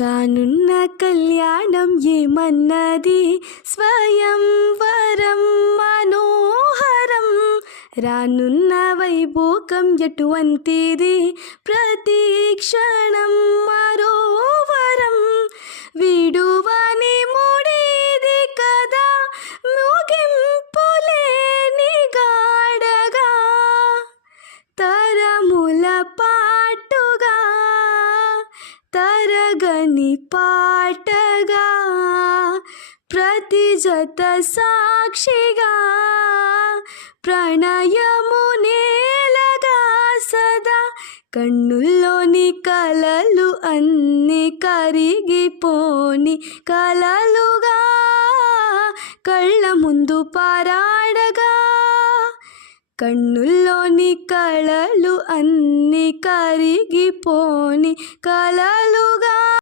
కానున్న కళ్యాణం ఏమన్నది స్వయంవరం మనోహరం. రానున్న వైభోగం ఎటువంటిది ప్రతి క్షణం మరోవరం. విడువని ముడిది కదా ముగింపులేని గాఢగా తరముల పాటుగా తరగని పాటగా ప్రతి జత సాక్షిగా ప్రణయము నేలగా సదా. కన్నుల్లోని కలలు అన్ని కరిగిపోని కలలుగా కళ్ళ ముందు పారాడగా. కన్నుల్లోని కళలు అన్ని కరిగిపోని కలలుగా.